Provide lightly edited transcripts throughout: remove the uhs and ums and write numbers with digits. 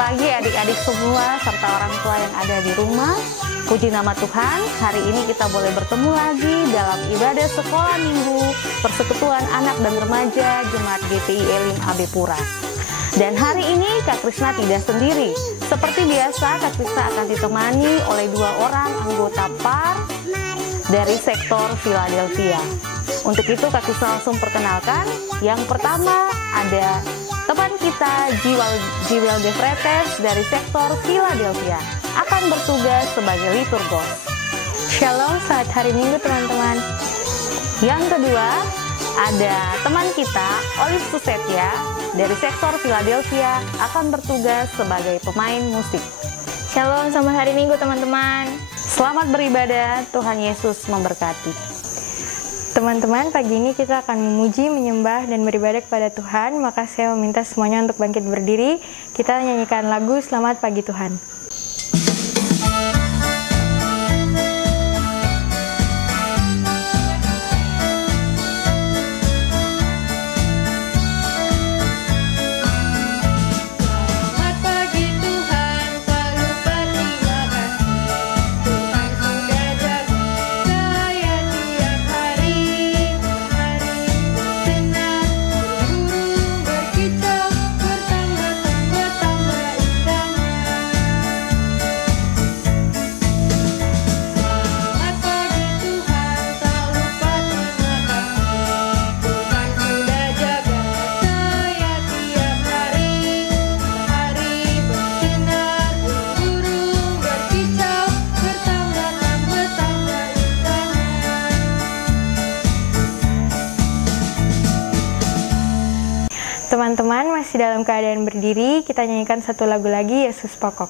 pagi adik-adik semua serta orang tua yang ada di rumah. Puji nama Tuhan, hari ini kita boleh bertemu lagi dalam ibadah sekolah minggu Persekutuan Anak dan Remaja Jemaat GPI Elim AB Pura. Dan hari ini Kak Krisna tidak sendiri. Seperti biasa, Kak Krisna akan ditemani oleh 2 orang anggota PAR dari sektor Philadelphia. Untuk itu Kak Krisna langsung perkenalkan. Yang pertama ada teman kita Jiwel De Fretes dari sektor Philadelphia akan bertugas sebagai liturgos. Shalom, selamat hari Minggu teman-teman. Yang kedua ada teman kita Olive Susetya dari sektor Philadelphia akan bertugas sebagai pemain musik. Shalom, selamat hari Minggu teman-teman. Selamat beribadah, Tuhan Yesus memberkati. Teman-teman, pagi ini kita akan memuji, menyembah, dan beribadah kepada Tuhan. Maka saya meminta semuanya untuk bangkit berdiri. Kita nyanyikan lagu Selamat Pagi Tuhan. Teman-teman, masih dalam keadaan berdiri, kita nyanyikan satu lagu lagi, Yesus Pokok.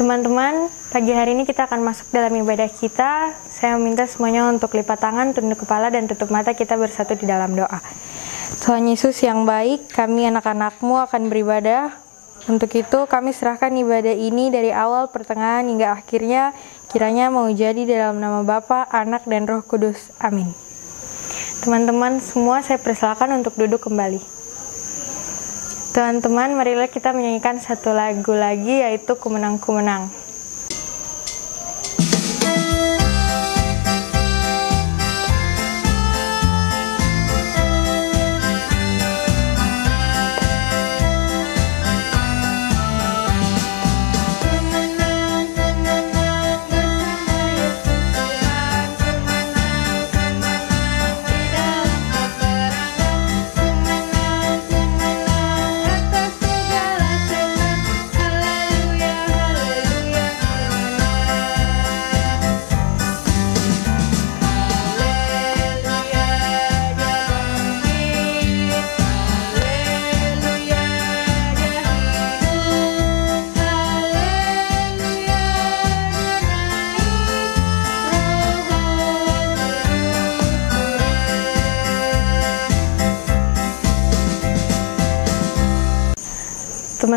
Teman-teman, pagi hari ini kita akan masuk dalam ibadah kita. Saya meminta semuanya untuk lipat tangan, tunduk kepala, dan tutup mata. Kita bersatu di dalam doa. Tuhan Yesus yang baik, kami anak-anak-Mu akan beribadah. Untuk itu kami serahkan ibadah ini dari awal, pertengahan, hingga akhirnya. Kiranya mau jadi dalam nama Bapa, Anak, dan Roh Kudus. Amin. Teman-teman semua, saya persilakan untuk duduk kembali. Teman-teman, marilah kita menyanyikan satu lagu lagi, yaitu Ku Menang, Ku Menang. Atas segala firman, haleluya, haleluya.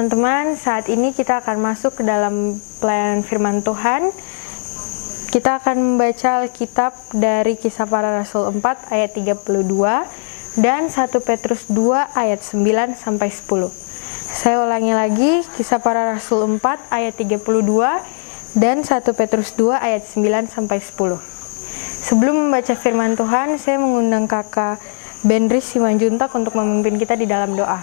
teman-teman, saat ini kita akan masuk ke dalam pelayanan firman Tuhan. Kita akan membaca Alkitab dari Kisah Para Rasul 4 ayat 32 dan 1 Petrus 2 ayat 9 sampai 10. Saya ulangi lagi, Kisah Para Rasul 4 ayat 32 dan 1 Petrus 2 ayat 9 sampai 10. Sebelum membaca firman Tuhan, saya mengundang kakak Benris Simanjuntak untuk memimpin kita di dalam doa.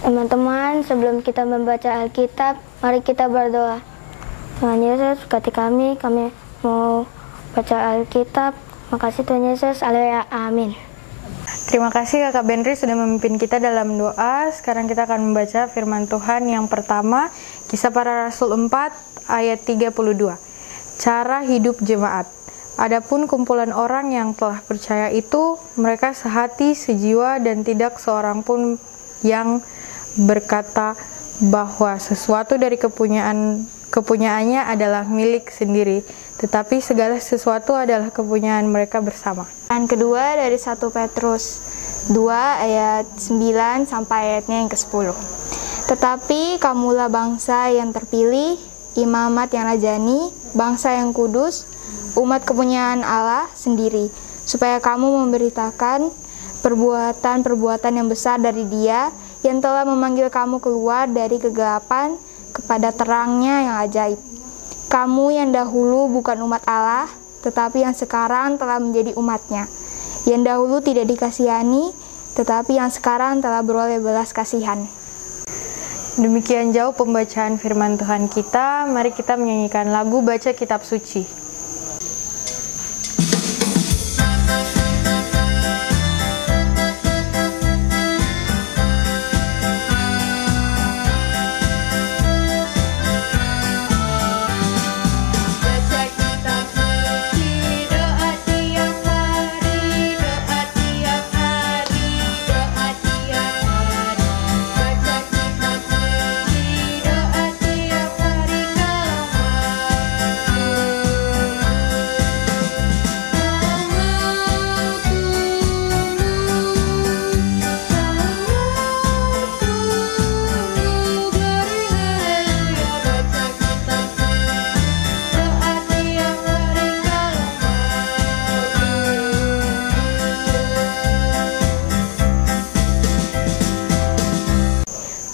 Teman-teman, sebelum kita membaca Alkitab, mari kita berdoa. Tuhan Yesus, berkati kami mau baca Alkitab. Makasih Tuhan Yesus, haleluya, amin. Terima kasih kakak Benris sudah memimpin kita dalam doa. Sekarang kita akan membaca firman Tuhan yang pertama, Kisah Para Rasul 4 ayat 32. Cara hidup jemaat. Adapun kumpulan orang yang telah percaya itu, mereka sehati, sejiwa, dan tidak seorang pun yang berkata bahwa sesuatu dari kepunyaannya adalah milik sendiri, tetapi segala sesuatu adalah kepunyaan mereka bersama. Yang kedua dari 1 Petrus 2 ayat 9 sampai ayatnya yang ke-10. Tetapi kamulah bangsa yang terpilih, imamat yang rajani, bangsa yang kudus, umat kepunyaan Allah sendiri, supaya kamu memberitakan perbuatan-perbuatan yang besar dari Dia yang telah memanggil kamu keluar dari kegelapan kepada terangnya yang ajaib. Kamu yang dahulu bukan umat Allah, tetapi yang sekarang telah menjadi umatnya. Yang dahulu tidak dikasihani, tetapi yang sekarang telah beroleh belas kasihan. Demikian jauh pembacaan firman Tuhan kita. Mari kita menyanyikan lagu Baca Kitab Suci.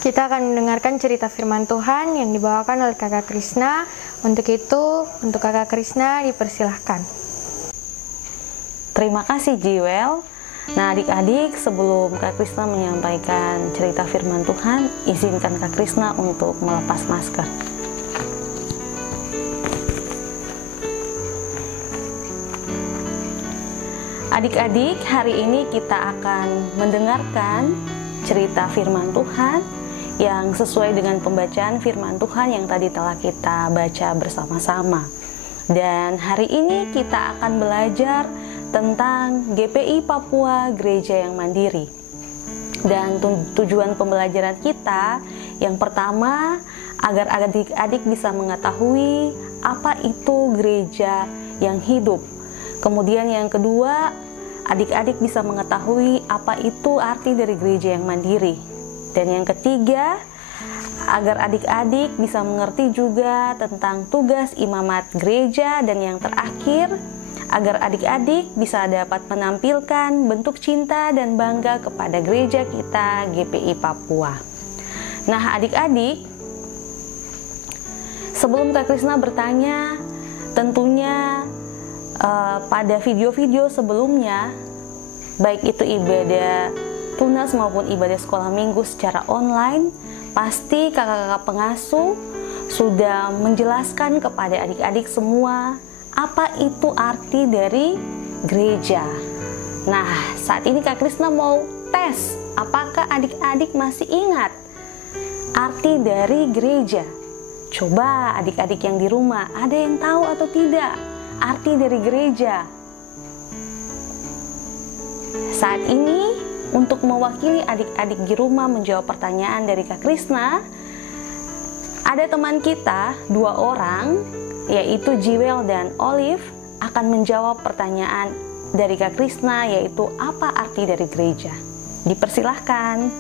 Kita akan mendengarkan cerita firman Tuhan yang dibawakan oleh kakak Krisna. Untuk kakak Krisna dipersilahkan. Terima kasih Jiwel. Nah adik-adik, sebelum Kak Krisna menyampaikan cerita firman Tuhan, izinkan Kak Krisna untuk melepas masker. Adik-adik, hari ini kita akan mendengarkan cerita firman Tuhan yang sesuai dengan pembacaan firman Tuhan yang tadi telah kita baca bersama-sama. Dan hari ini kita akan belajar tentang GPI Papua Gereja yang Mandiri. Dan tujuan pembelajaran kita yang pertama, agar adik-adik bisa mengetahui apa itu gereja yang hidup. Kemudian yang kedua, adik-adik bisa mengetahui apa itu arti dari gereja yang mandiri. Dan yang ketiga, agar adik-adik bisa mengerti juga tentang tugas imamat gereja. Dan yang terakhir, agar adik-adik bisa dapat menampilkan bentuk cinta dan bangga kepada gereja kita GPI Papua. Nah adik-adik, sebelum Kak Krisna bertanya, tentunya pada video-video sebelumnya, baik itu ibadah tunas maupun ibadah sekolah minggu secara online, pasti kakak-kakak pengasuh sudah menjelaskan kepada adik-adik semua apa itu arti dari gereja. Nah, saat ini Kak Krisna mau tes, apakah adik-adik masih ingat arti dari gereja? Coba adik-adik yang di rumah, ada yang tahu atau tidak arti dari gereja? Saat ini, untuk mewakili adik-adik di rumah menjawab pertanyaan dari Kak Krisna, ada teman kita, 2 orang, yaitu Jiwel dan Olive, akan menjawab pertanyaan dari Kak Krisna, yaitu apa arti dari gereja. Dipersilahkan.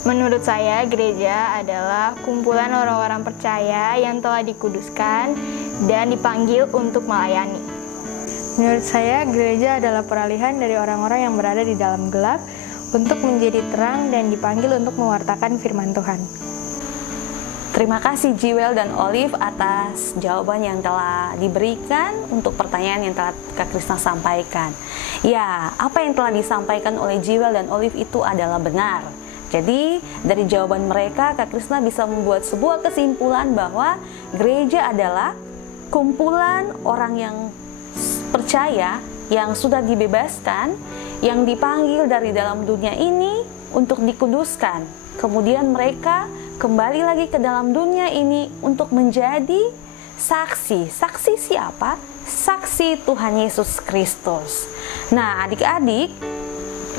Menurut saya, gereja adalah kumpulan orang-orang percaya yang telah dikuduskan dan dipanggil untuk melayani. Menurut saya, gereja adalah peralihan dari orang-orang yang berada di dalam gelap untuk menjadi terang dan dipanggil untuk mewartakan firman Tuhan. Terima kasih Jiwel dan Olive atas jawaban yang telah diberikan untuk pertanyaan yang telah Kak Krisna sampaikan. Ya, apa yang telah disampaikan oleh Jiwel dan Olive itu adalah benar. Jadi, dari jawaban mereka, Kak Krisna bisa membuat sebuah kesimpulan bahwa gereja adalah kumpulan orang yang percaya, yang sudah dibebaskan, yang dipanggil dari dalam dunia ini untuk dikuduskan. Kemudian mereka kembali lagi ke dalam dunia ini untuk menjadi saksi. Saksi siapa? Saksi Tuhan Yesus Kristus. Nah, adik-adik,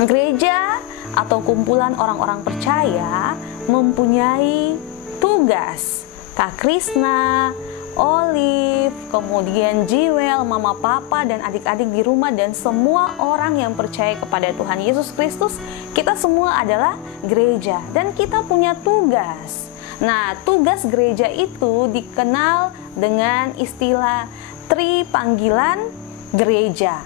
gereja atau kumpulan orang-orang percaya mempunyai tugas. Kak Krisna, Olive, kemudian Jiwel, Mama Papa, dan adik-adik di rumah, dan semua orang yang percaya kepada Tuhan Yesus Kristus, kita semua adalah gereja dan kita punya tugas. Nah, tugas gereja itu dikenal dengan istilah tripanggilan gereja.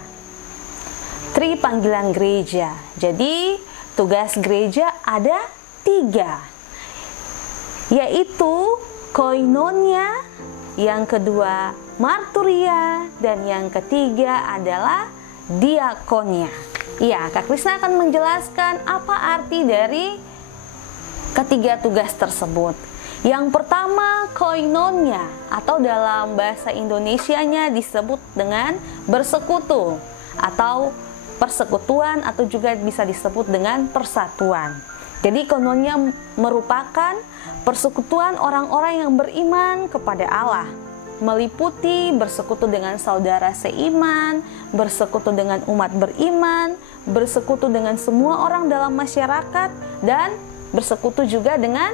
Tripanggilan gereja. Jadi, tugas gereja ada 3, yaitu koinonia, yang kedua marturia, dan yang ketiga adalah diakonia. Ya, Kak Krisna akan menjelaskan apa arti dari ketiga tugas tersebut. Yang pertama, koinonia, atau dalam bahasa Indonesianya disebut dengan bersekutu atau persekutuan, atau juga bisa disebut dengan persatuan. Jadi koinonia merupakan persekutuan orang-orang yang beriman kepada Allah, meliputi bersekutu dengan saudara seiman, bersekutu dengan umat beriman, bersekutu dengan semua orang dalam masyarakat, dan bersekutu juga dengan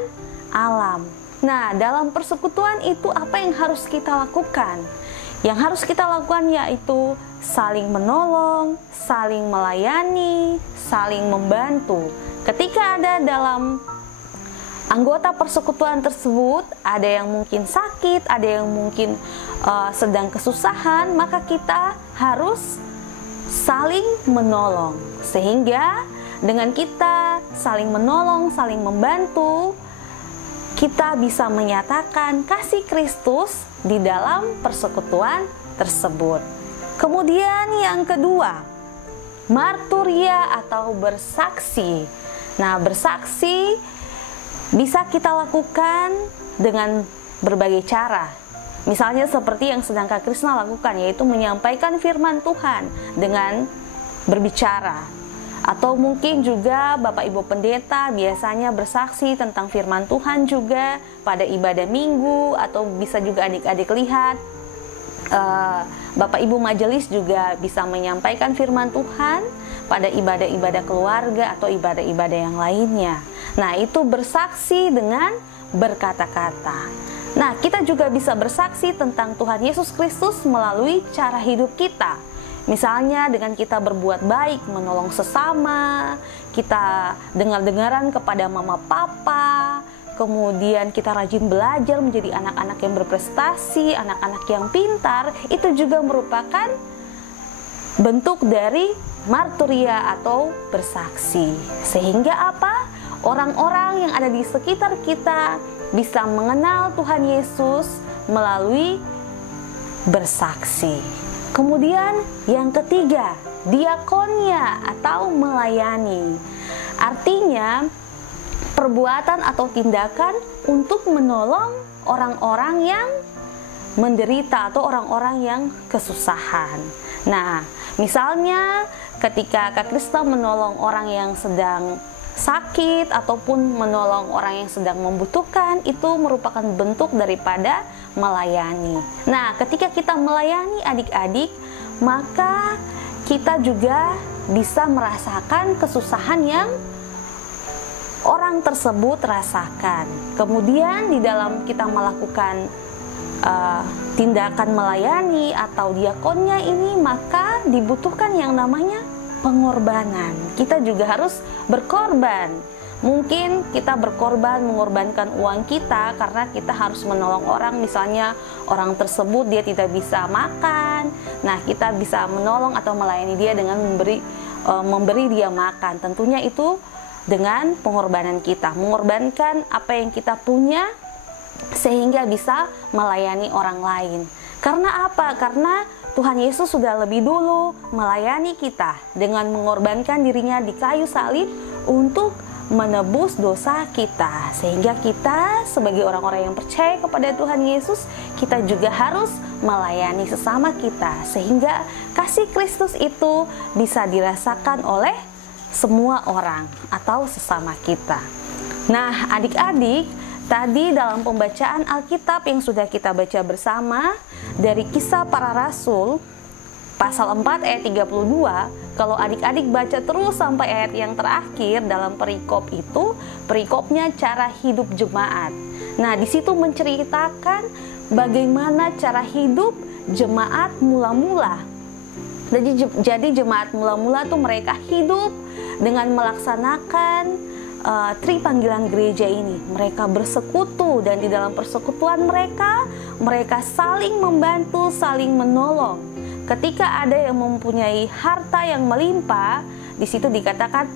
alam. Nah, dalam persekutuan itu apa yang harus kita lakukan? Yang harus kita lakukan yaitu saling menolong, saling melayani, saling membantu. Ketika ada dalam anggota persekutuan tersebut, ada yang mungkin sakit, ada yang mungkin sedang kesusahan, maka kita harus saling menolong. Sehingga dengan kita saling menolong, saling membantu, kita bisa menyatakan kasih Kristus di dalam persekutuan tersebut. Kemudian yang kedua, marturia atau bersaksi. Nah, bersaksi bisa kita lakukan dengan berbagai cara. Misalnya seperti yang sedang Kak Krisna lakukan, yaitu menyampaikan firman Tuhan dengan berbicara. Atau mungkin juga Bapak Ibu Pendeta biasanya bersaksi tentang firman Tuhan juga pada ibadah minggu, atau bisa juga adik-adik lihat Bapak Ibu Majelis juga bisa menyampaikan firman Tuhan pada ibadah-ibadah keluarga atau ibadah-ibadah yang lainnya. Nah, itu bersaksi dengan berkata-kata. Nah, kita juga bisa bersaksi tentang Tuhan Yesus Kristus melalui cara hidup kita. Misalnya dengan kita berbuat baik, menolong sesama, kita dengar-dengaran kepada Mama Papa, kemudian kita rajin belajar menjadi anak-anak yang berprestasi, anak-anak yang pintar, itu juga merupakan bentuk dari marturia atau bersaksi. Sehingga apa? Orang-orang yang ada di sekitar kita bisa mengenal Tuhan Yesus melalui bersaksi. Kemudian yang ketiga, diakonia atau melayani. Artinya perbuatan atau tindakan untuk menolong orang-orang yang menderita atau orang-orang yang kesusahan. Nah, misalnya ketika Kak Krisna menolong orang yang sedang sakit ataupun menolong orang yang sedang membutuhkan, itu merupakan bentuk daripada melayani. Nah, ketika kita melayani adik-adik, maka kita juga bisa merasakan kesusahan yang orang tersebut rasakan. Kemudian di dalam kita melakukan tindakan melayani atau diakonnya ini, maka dibutuhkan yang namanya pengorbanan. Kita juga harus berkorban, Mungkin kita mengorbankan uang kita karena kita harus menolong orang, misalnya orang tersebut dia tidak bisa makan. Nah, kita bisa menolong atau melayani dia dengan memberi dia makan. Tentunya itu dengan pengorbanan kita, mengorbankan apa yang kita punya sehingga bisa melayani orang lain. Karena apa? Karena Tuhan Yesus sudah lebih dulu melayani kita dengan mengorbankan dirinya di kayu salib untuk menebus dosa kita, sehingga kita sebagai orang-orang yang percaya kepada Tuhan Yesus, kita juga harus melayani sesama kita, sehingga kasih Kristus itu bisa dirasakan oleh semua orang atau sesama kita. Nah, adik-adik, tadi dalam pembacaan Alkitab yang sudah kita baca bersama dari Kisah Para Rasul pasal 4 ayat 32, kalau adik-adik baca terus sampai ayat yang terakhir dalam perikop itu, perikopnya cara hidup jemaat. Nah, di situ menceritakan bagaimana cara hidup jemaat mula-mula. Jadi jemaat mula-mula tuh mereka hidup dengan melaksanakan tri panggilan gereja ini. Mereka bersekutu, dan di dalam persekutuan mereka saling membantu, saling menolong. Ketika ada yang mempunyai harta yang melimpah, di situ dikatakan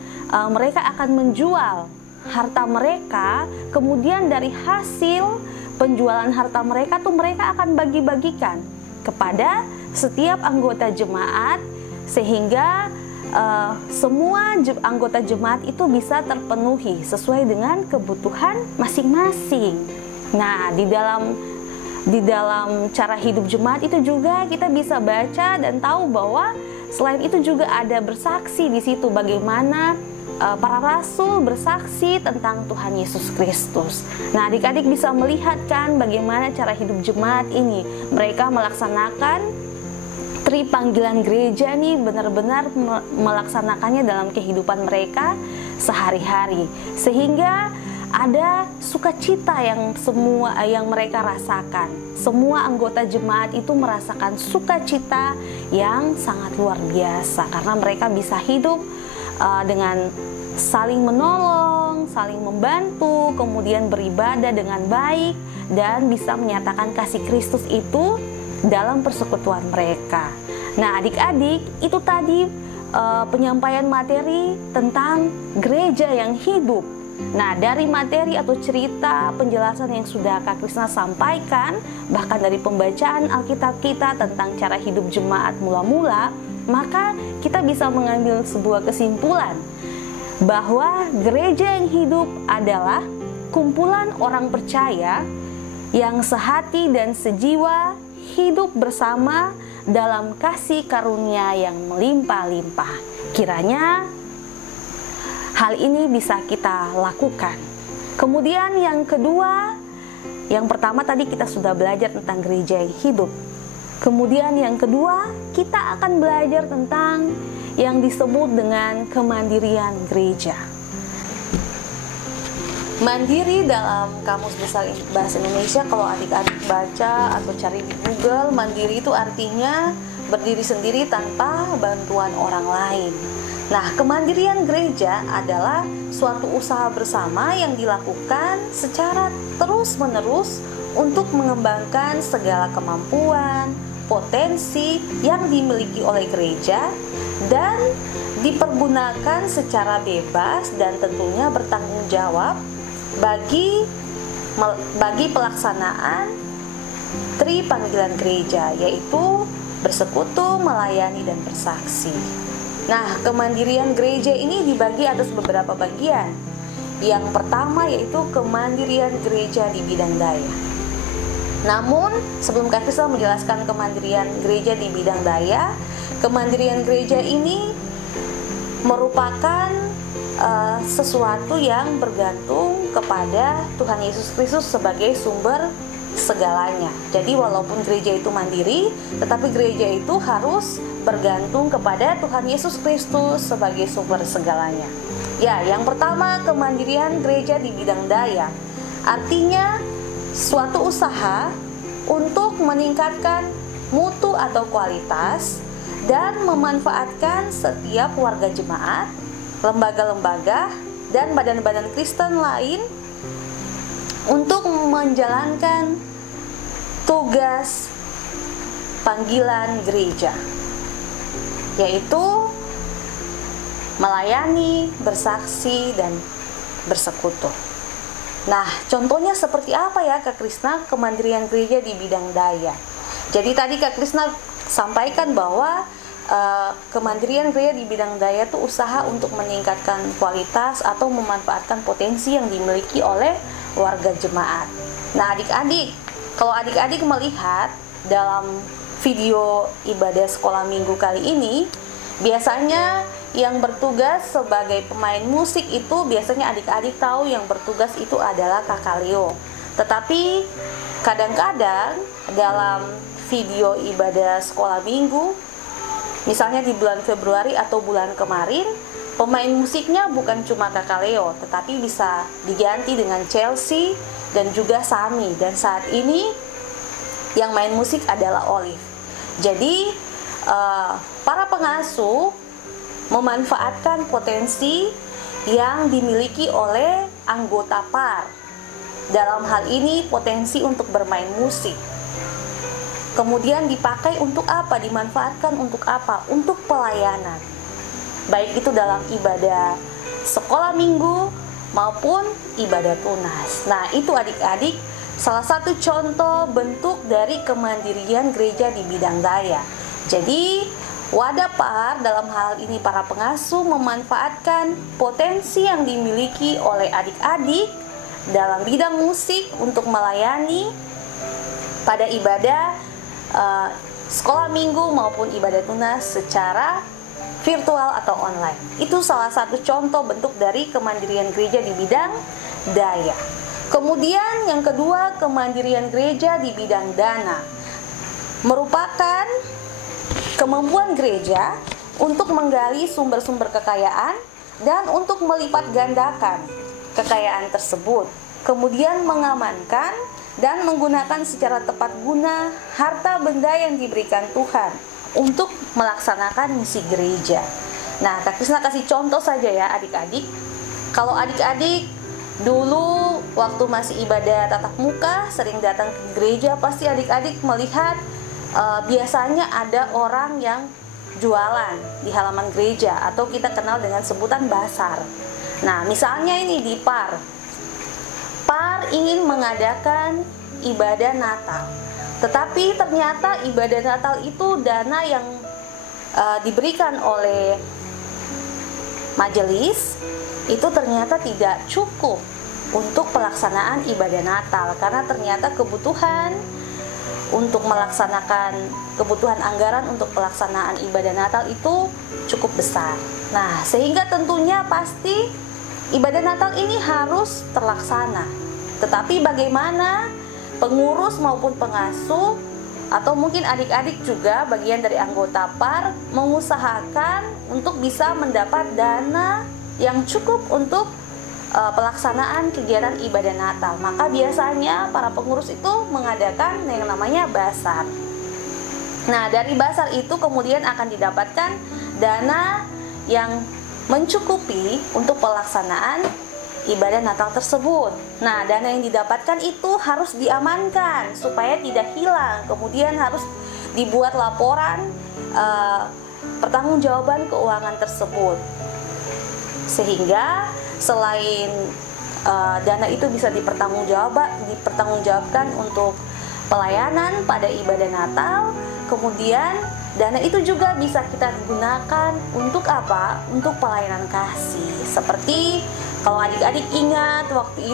mereka akan menjual harta mereka, kemudian dari hasil penjualan harta mereka tuh mereka akan bagi-bagikan kepada setiap anggota jemaat, sehingga semua anggota jemaat itu bisa terpenuhi sesuai dengan kebutuhan masing-masing. Nah, di dalam cara hidup jemaat itu juga kita bisa baca dan tahu bahwa selain itu juga ada bersaksi di situ, bagaimana para rasul bersaksi tentang Tuhan Yesus Kristus. Nah, adik-adik bisa melihat kan bagaimana cara hidup jemaat ini. Mereka melaksanakan tri panggilan gereja nih, benar-benar melaksanakannya dalam kehidupan mereka sehari-hari, sehingga ada sukacita yang mereka rasakan. Semua anggota jemaat itu merasakan sukacita yang sangat luar biasa karena mereka bisa hidup dengan saling menolong, saling membantu, kemudian beribadah dengan baik, dan bisa menyatakan kasih Kristus itu dalam persekutuan mereka. Nah, adik-adik, itu tadi penyampaian materi tentang gereja yang hidup. Nah, dari materi atau cerita penjelasan yang sudah Kak Krisna sampaikan, bahkan dari pembacaan Alkitab kita tentang cara hidup jemaat mula-mula, maka kita bisa mengambil sebuah kesimpulan bahwa gereja yang hidup adalah kumpulan orang percaya yang sehati dan sejiwa hidup bersama dalam kasih karunia yang melimpah-limpah. Kiranya hal ini bisa kita lakukan. Kemudian yang kedua, yang pertama tadi kita sudah belajar tentang gereja yang hidup. Kemudian yang kedua, kita akan belajar tentang yang disebut dengan kemandirian gereja. Mandiri dalam Kamus Besar Bahasa Indonesia, kalau adik-adik baca atau cari di Google, mandiri itu artinya berdiri sendiri tanpa bantuan orang lain. Nah, kemandirian gereja adalah suatu usaha bersama yang dilakukan secara terus-menerus untuk mengembangkan segala kemampuan, potensi yang dimiliki oleh gereja, dan dipergunakan secara bebas dan tentunya bertanggung jawab bagi pelaksanaan tri panggilan gereja, yaitu bersekutu, melayani, dan bersaksi. Nah, kemandirian gereja ini dibagi atas beberapa bagian. Yang pertama yaitu kemandirian gereja di bidang daya. Namun, sebelum Kak Krisna menjelaskan kemandirian gereja di bidang daya, kemandirian gereja ini merupakan sesuatu yang bergantung kepada Tuhan Yesus Kristus sebagai sumber segalanya. Jadi walaupun gereja itu mandiri, tetapi gereja itu harus bergantung kepada Tuhan Yesus Kristus sebagai sumber segalanya. Ya, yang pertama, kemandirian gereja di bidang daya. Artinya suatu usaha untuk meningkatkan mutu atau kualitas dan memanfaatkan setiap warga jemaat, lembaga-lembaga, dan badan-badan Kristen lain untuk menjalankan tugas panggilan gereja, yaitu melayani, bersaksi, dan bersekutu. Nah, contohnya seperti apa ya Kak Krisna kemandirian gereja di bidang daya? Jadi tadi Kak Krisna sampaikan bahwa kemandirian gereja di bidang daya itu usaha untuk meningkatkan kualitas atau memanfaatkan potensi yang dimiliki oleh warga jemaat. Nah, adik-adik, kalau adik-adik melihat dalam video ibadah sekolah minggu kali ini, biasanya yang bertugas sebagai pemain musik itu biasanya adik-adik tahu yang bertugas itu adalah Kakak Leo. Tetapi kadang-kadang dalam video ibadah sekolah minggu, misalnya di bulan Februari atau bulan kemarin, pemain musiknya bukan cuma Kakak Leo, tetapi bisa diganti dengan Chelsea dan juga Sami. Dan saat ini yang main musik adalah Olive. Jadi para pengasuh memanfaatkan potensi yang dimiliki oleh anggota PAR. Dalam hal ini potensi untuk bermain musik. Kemudian dipakai untuk apa? Dimanfaatkan untuk apa? Untuk pelayanan. Baik itu dalam ibadah sekolah minggu maupun ibadah tunas. Nah, itu adik-adik salah satu contoh bentuk dari kemandirian gereja di bidang daya. Jadi, wadah PAR dalam hal ini para pengasuh memanfaatkan potensi yang dimiliki oleh adik-adik dalam bidang musik untuk melayani pada ibadah sekolah minggu maupun ibadah tunas secara virtual atau online. Itu salah satu contoh bentuk dari kemandirian gereja di bidang daya. Kemudian yang kedua, kemandirian gereja di bidang dana merupakan kemampuan gereja untuk menggali sumber-sumber kekayaan dan untuk melipat gandakan kekayaan tersebut, kemudian mengamankan dan menggunakan secara tepat guna harta benda yang diberikan Tuhan untuk melaksanakan misi gereja. Nah, Kak Krisna kasih contoh saja ya adik-adik. Kalau adik-adik dulu waktu masih ibadah tatap muka sering datang ke gereja, pasti adik-adik melihat biasanya ada orang yang jualan di halaman gereja atau kita kenal dengan sebutan basar. Nah, misalnya ini di PAR ingin mengadakan ibadah Natal, tetapi ternyata ibadah Natal itu dana yang diberikan oleh majelis itu ternyata tidak cukup untuk pelaksanaan ibadah Natal, karena ternyata kebutuhan untuk melaksanakan kebutuhan anggaran untuk pelaksanaan ibadah Natal itu cukup besar. Nah, sehingga tentunya pasti ibadah Natal ini harus terlaksana. Tetapi bagaimana pengurus maupun pengasuh atau mungkin adik-adik juga bagian dari anggota PAR mengusahakan untuk bisa mendapat dana yang cukup untuk pelaksanaan kegiatan ibadah Natal. Maka biasanya para pengurus itu mengadakan yang namanya basar. Nah, dari basar itu kemudian akan didapatkan dana yang mencukupi untuk pelaksanaan ibadah Natal tersebut. Nah, dana yang didapatkan itu harus diamankan supaya tidak hilang. Kemudian harus dibuat laporan pertanggungjawaban keuangan tersebut. Sehingga selain dana itu bisa dipertanggungjawabkan untuk pelayanan pada ibadah Natal, kemudian dana itu juga bisa kita gunakan untuk apa? Untuk pelayanan kasih. Seperti kalau adik-adik ingat waktu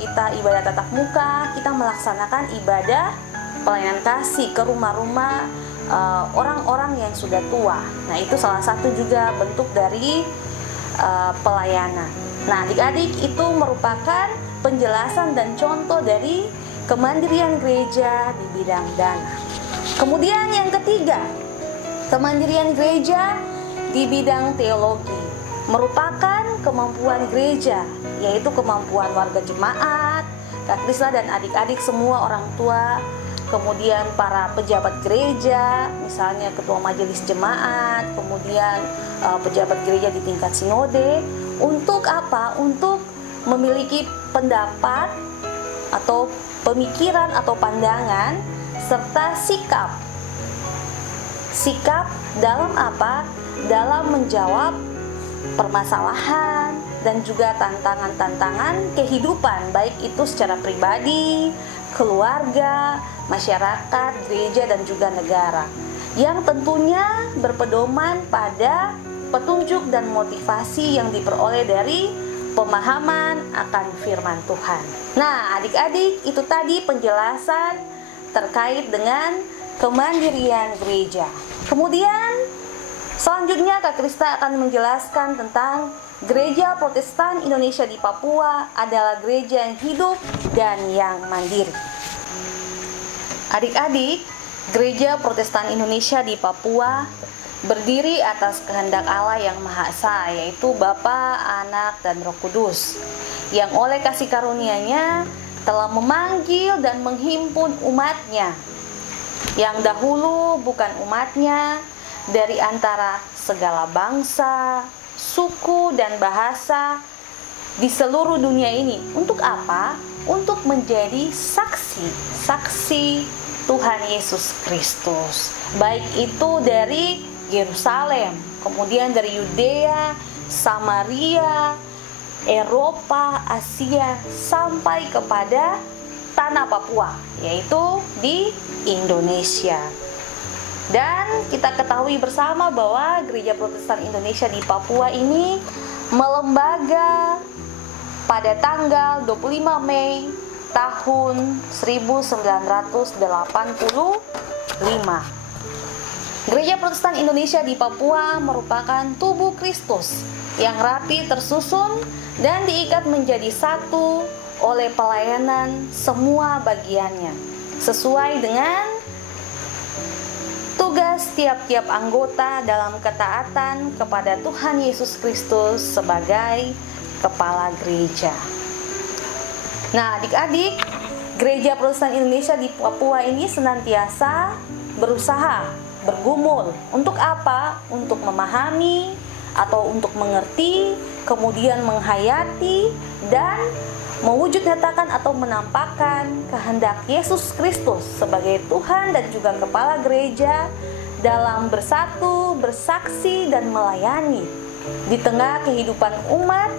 kita ibadah tatap muka, kita melaksanakan ibadah pelayanan kasih ke rumah-rumah orang-orang yang sudah tua. Nah, itu salah satu juga bentuk dari pelayanan. Nah, adik-adik, itu merupakan penjelasan dan contoh dari kemandirian gereja di bidang dana. Kemudian yang ketiga, kemandirian gereja di bidang teologi merupakan kemampuan gereja, yaitu kemampuan warga jemaat, Kak Krisna dan adik-adik semua orang tua, kemudian para pejabat gereja, misalnya ketua majelis jemaat, kemudian pejabat gereja di tingkat sinode, Untuk apa? Untuk memiliki pendapat atau pemikiran atau pandangan serta sikap. Sikap dalam apa? Dalam menjawab permasalahan dan juga tantangan-tantangan kehidupan, baik itu secara pribadi, keluarga, masyarakat, gereja, dan juga negara, yang tentunya berpedoman pada petunjuk dan motivasi yang diperoleh dari pemahaman akan firman Tuhan. Nah, adik-adik, itu tadi penjelasan terkait dengan kemandirian gereja. Kemudian selanjutnya Kak Krista akan menjelaskan tentang Gereja Protestan Indonesia di Papua adalah gereja yang hidup dan yang mandiri. Adik-adik, Gereja Protestan Indonesia di Papua berdiri atas kehendak Allah yang Maha Esa, yaitu Bapa, Anak, dan Roh Kudus, yang oleh kasih karunia-Nya telah memanggil dan menghimpun umat-Nya, yang dahulu bukan umat-Nya, dari antara segala bangsa, suku, dan bahasa di seluruh dunia ini. Untuk apa? Untuk menjadi saksi Tuhan Yesus Kristus, baik itu dari Yerusalem, kemudian dari Yudea, Samaria, Eropa, Asia, sampai kepada tanah Papua, yaitu di Indonesia. Dan kita ketahui bersama bahwa Gereja Protestan Indonesia di Papua ini melembaga pada tanggal 25 Mei tahun 1985. Gereja Protestan Indonesia di Papua merupakan tubuh Kristus yang rapi tersusun dan diikat menjadi satu oleh pelayanan semua bagiannya, sesuai dengan tugas tiap-tiap anggota dalam ketaatan kepada Tuhan Yesus Kristus sebagai kepala gereja. Nah, adik-adik, Gereja Protestan Indonesia di Papua ini senantiasa berusaha, bergumul. Untuk apa? Untuk memahami atau untuk mengerti, kemudian menghayati dan mewujud nyatakan atau menampakkan kehendak Yesus Kristus sebagai Tuhan dan juga kepala gereja dalam bersatu, bersaksi, dan melayani di tengah kehidupan umat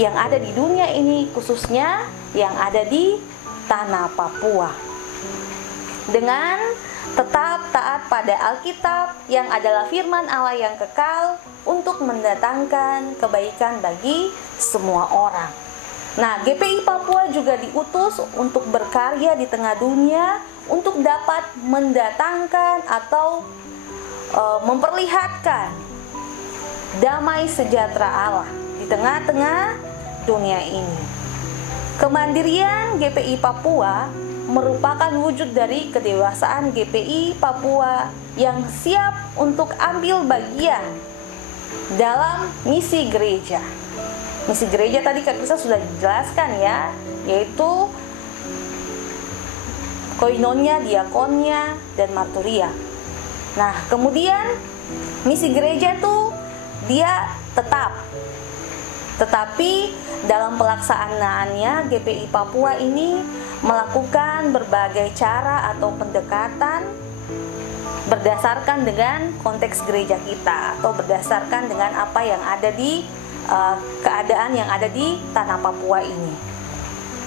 yang ada di dunia ini, khususnya yang ada di tanah Papua, dengan tetap taat pada Alkitab yang adalah firman Allah yang kekal untuk mendatangkan kebaikan bagi semua orang. Nah, GPI Papua juga diutus untuk berkarya di tengah dunia untuk dapat mendatangkan atau memperlihatkan damai sejahtera Allah di tengah-tengah dunia ini. Kemandirian GPI Papua merupakan wujud dari kedewasaan GPI Papua yang siap untuk ambil bagian dalam misi gereja. Misi gereja tadi Kak Krista sudah dijelaskan ya, yaitu koinonia, diakonia, dan marturia. Nah, kemudian misi gereja tuh dia tetapi dalam pelaksanaannya GPI Papua ini melakukan berbagai cara atau pendekatan berdasarkan dengan konteks gereja kita atau berdasarkan dengan apa yang ada di keadaan yang ada di tanah Papua ini.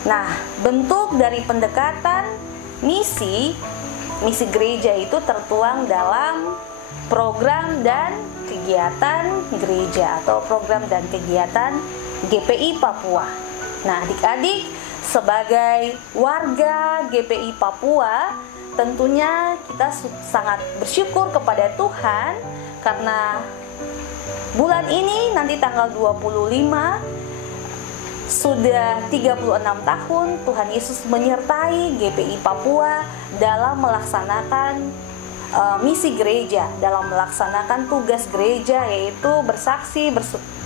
Nah, bentuk dari pendekatan misi gereja itu tertuang dalam program dan kegiatan gereja atau program dan kegiatan GPI Papua. Nah, adik-adik, sebagai warga GPI Papua, tentunya kita sangat bersyukur kepada Tuhan karena bulan ini nanti tanggal 25 sudah 36 tahun Tuhan Yesus menyertai GPI Papua dalam melaksanakan misi gereja, dalam melaksanakan tugas gereja, yaitu bersaksi,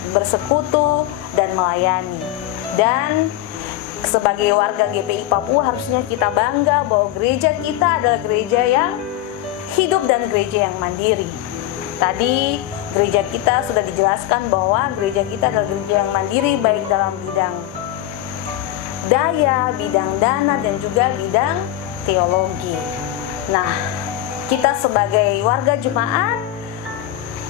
bersekutu, dan melayani. Dan sebagai warga GPI Papua harusnya kita bangga bahwa gereja kita adalah gereja yang hidup dan gereja yang mandiri. Tadi gereja kita sudah dijelaskan bahwa gereja kita adalah gereja yang mandiri, baik dalam bidang daya, bidang dana, dan juga bidang teologi. Nah, kita sebagai warga jemaat,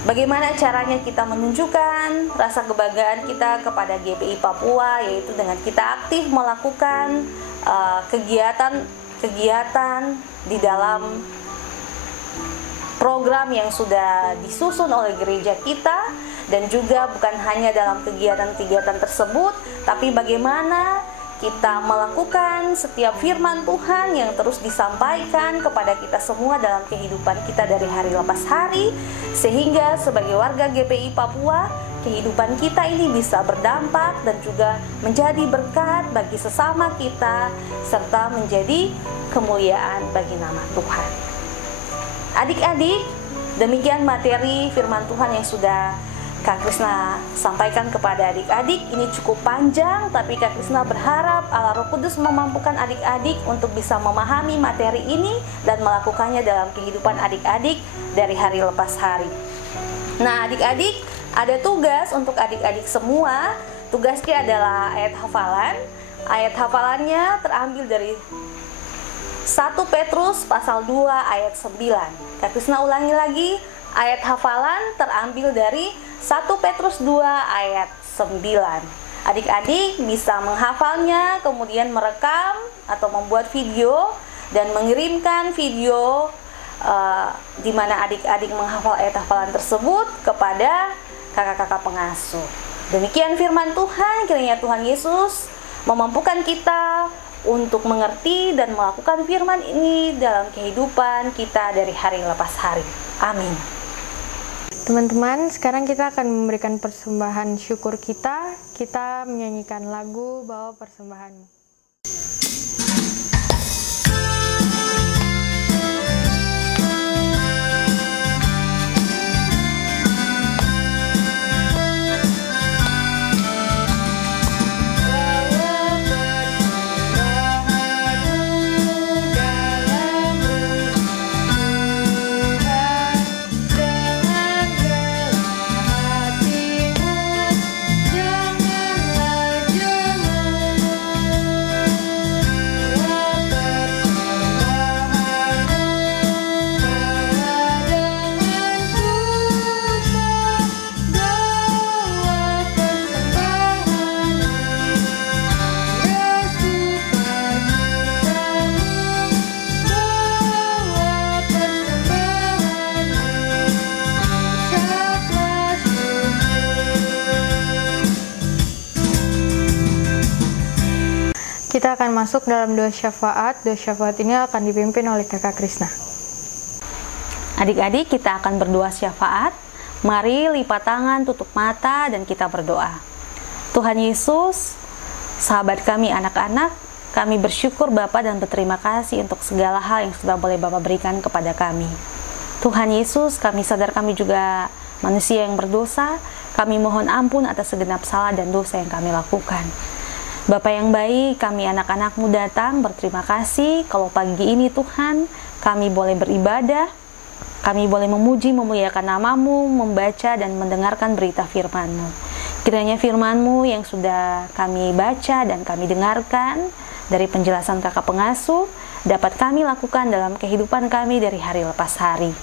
bagaimana caranya kita menunjukkan rasa kebanggaan kita kepada GPI Papua, yaitu dengan kita aktif melakukan kegiatan di dalam program yang sudah disusun oleh gereja kita, dan juga bukan hanya dalam kegiatan-kegiatan tersebut, tapi bagaimana kita melakukan setiap firman Tuhan yang terus disampaikan kepada kita semua dalam kehidupan kita dari hari lepas hari, sehingga sebagai warga GPI Papua, kehidupan kita ini bisa berdampak dan juga menjadi berkat bagi sesama kita, serta menjadi kemuliaan bagi nama Tuhan. Adik-adik, demikian materi firman Tuhan yang sudah Kak Krisna sampaikan kepada adik-adik. Ini cukup panjang, tapi Kak Krisna berharap Allah Roh Kudus memampukan adik-adik untuk bisa memahami materi ini dan melakukannya dalam kehidupan adik-adik dari hari lepas hari. Nah, adik-adik, ada tugas untuk adik-adik semua. Tugasnya adalah ayat hafalan. Ayat hafalannya terambil dari 1 Petrus pasal 2 ayat 9. Kak Krisna ulangi lagi, ayat hafalan terambil dari 1 Petrus 2 ayat 9. Adik-adik bisa menghafalnya, kemudian merekam atau membuat video dan mengirimkan video di mana adik-adik menghafal ayat hafalan tersebut kepada kakak-kakak pengasuh. Demikian firman Tuhan. Kiranya Tuhan Yesus memampukan kita untuk mengerti dan melakukan firman ini dalam kehidupan kita dari hari lepas hari. Amin. Teman-teman, sekarang kita akan memberikan persembahan syukur kita. Kita menyanyikan lagu Bawa Persembahanmu. Kita akan masuk dalam doa syafaat. Doa syafaat ini akan dipimpin oleh Kakak Krisna. Adik-adik, kita akan berdoa syafaat. Mari lipat tangan, tutup mata, dan kita berdoa. Tuhan Yesus, sahabat kami anak-anak, kami bersyukur Bapa dan berterima kasih untuk segala hal yang sudah boleh Bapa berikan kepada kami. Tuhan Yesus, kami sadar kami juga manusia yang berdosa. Kami mohon ampun atas segenap salah dan dosa yang kami lakukan. Bapa yang baik, kami anak-anak-Mu datang berterima kasih kalau pagi ini Tuhan kami boleh beribadah, kami boleh memuji memuliakan nama-Mu, membaca dan mendengarkan berita firman-Mu. Kiranya firman-Mu yang sudah kami baca dan kami dengarkan dari penjelasan kakak pengasuh dapat kami lakukan dalam kehidupan kami dari hari lepas hari.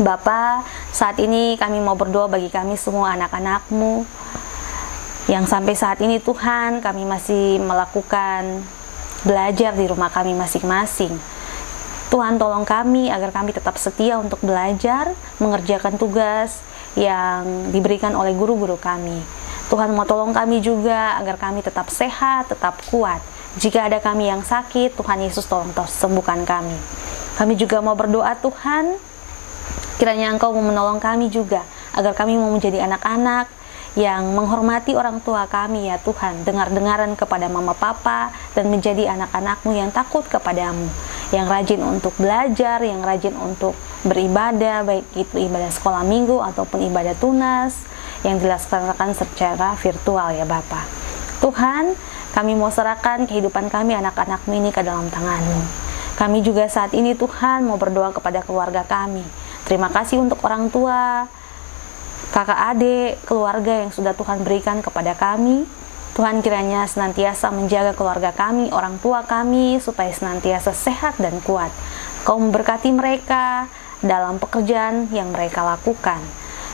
Bapa, saat ini kami mau berdoa bagi kami semua anak-anak-Mu yang sampai saat ini Tuhan kami masih melakukan belajar di rumah kami masing-masing. Tuhan tolong kami agar kami tetap setia untuk belajar, mengerjakan tugas yang diberikan oleh guru-guru kami. Tuhan mau tolong kami juga agar kami tetap sehat, tetap kuat. Jika ada kami yang sakit, Tuhan Yesus tolong sembuhkan kami. Kami juga mau berdoa Tuhan, kiranya Engkau mau menolong kami juga agar kami mau menjadi anak-anak yang menghormati orang tua kami ya Tuhan, dengar-dengaran kepada mama papa, dan menjadi anak-anak-Mu yang takut kepadamu, yang rajin untuk belajar, yang rajin untuk beribadah, baik itu ibadah sekolah minggu ataupun ibadah tunas yang dilaksanakan secara virtual ya Bapa. Tuhan, kami mau serahkan kehidupan kami anak-anak-Mu ini ke dalam tangan-Mu. Kami juga saat ini Tuhan mau berdoa kepada keluarga kami. Terima kasih untuk orang tua kakak adik, keluarga yang sudah Tuhan berikan kepada kami. Tuhan kiranya senantiasa menjaga keluarga kami, orang tua kami, supaya senantiasa sehat dan kuat. Kau memberkati mereka dalam pekerjaan yang mereka lakukan.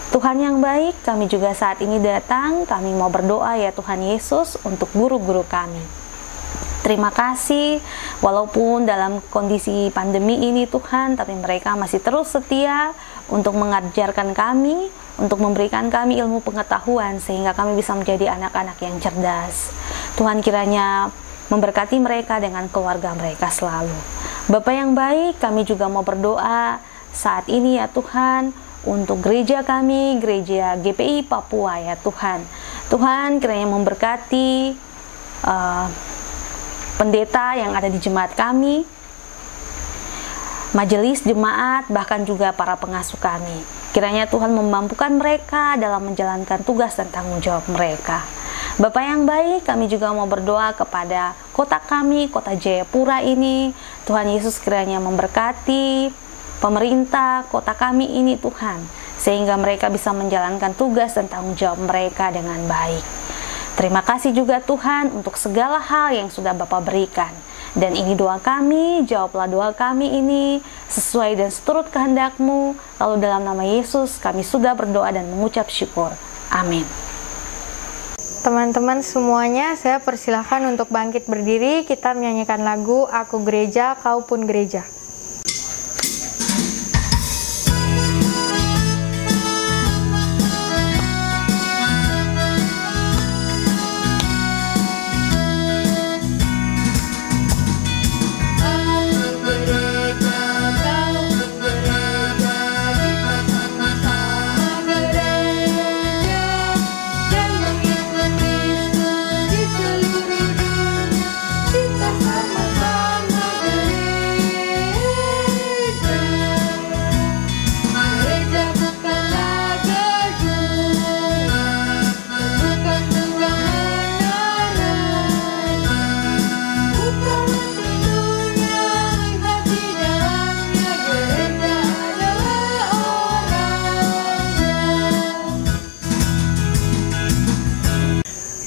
Tuhan yang baik, kami juga saat ini datang, kami mau berdoa ya Tuhan Yesus untuk guru-guru kami. Terima kasih, walaupun dalam kondisi pandemi ini Tuhan, tapi mereka masih terus setia untuk mengajarkan kami, untuk memberikan kami ilmu pengetahuan, sehingga kami bisa menjadi anak-anak yang cerdas. Tuhan kiranya memberkati mereka dengan keluarga mereka selalu. Bapa yang baik, kami juga mau berdoa saat ini ya Tuhan, untuk gereja kami, gereja GPI Papua ya Tuhan. Tuhan kiranya memberkati pendeta yang ada di jemaat kami, majelis jemaat, bahkan juga para pengasuh kami. Kiranya Tuhan memampukan mereka dalam menjalankan tugas dan tanggung jawab mereka. Bapa yang baik, kami juga mau berdoa kepada kota kami, kota Jayapura ini. Tuhan Yesus kiranya memberkati pemerintah kota kami ini Tuhan, sehingga mereka bisa menjalankan tugas dan tanggung jawab mereka dengan baik. Terima kasih juga Tuhan untuk segala hal yang sudah Bapa berikan. Dan ini doa kami, jawablah doa kami ini sesuai dan seturut kehendak-Mu. Lalu dalam nama Yesus kami sudah berdoa dan mengucap syukur. Amin. Teman-teman semuanya, saya persilahkan untuk bangkit berdiri. Kita menyanyikan lagu Aku Gereja, Kau Pun Gereja.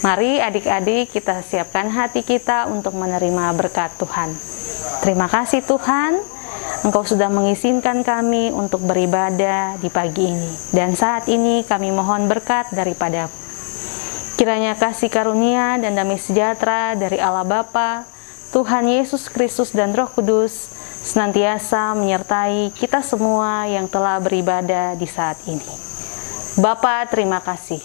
Mari adik-adik kita siapkan hati kita untuk menerima berkat Tuhan. Terima kasih Tuhan, Engkau sudah mengizinkan kami untuk beribadah di pagi ini. Dan saat ini kami mohon berkat daripada-Mu. Kiranya kasih karunia dan damai sejahtera dari Allah Bapa, Tuhan Yesus Kristus dan Roh Kudus senantiasa menyertai kita semua yang telah beribadah di saat ini. Bapa, terima kasih.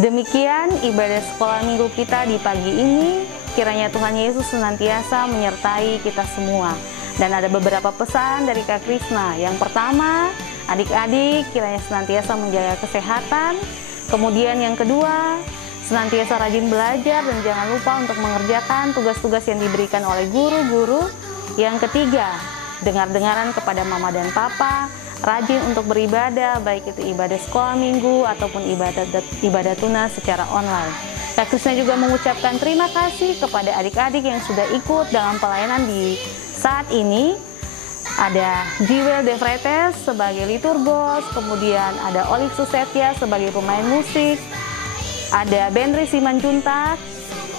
Demikian ibadah sekolah minggu kita di pagi ini. Kiranya Tuhan Yesus senantiasa menyertai kita semua. Dan ada beberapa pesan dari Kak Krisna. Yang pertama, adik-adik kiranya senantiasa menjaga kesehatan. Kemudian yang kedua, senantiasa rajin belajar dan jangan lupa untuk mengerjakan tugas-tugas yang diberikan oleh guru-guru. Yang ketiga, dengar-dengaran kepada mama dan papa. Rajin untuk beribadah, baik itu ibadah sekolah minggu ataupun ibadah tunas secara online. Kak Krisna juga mengucapkan terima kasih kepada adik-adik yang sudah ikut dalam pelayanan di saat ini. Ada Jiwel De Vretes sebagai liturgos, kemudian ada Olive Susetya sebagai pemain musik, ada Benri Simanjuntak,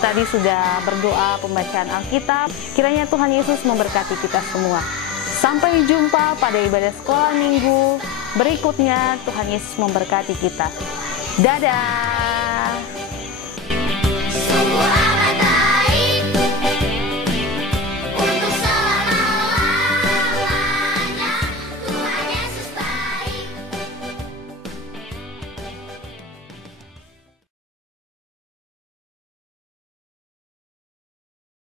tadi sudah berdoa pembacaan Alkitab. Kiranya Tuhan Yesus memberkati kita semua. Sampai jumpa pada ibadah sekolah minggu berikutnya. Tuhan Yesus memberkati kita. Dadah.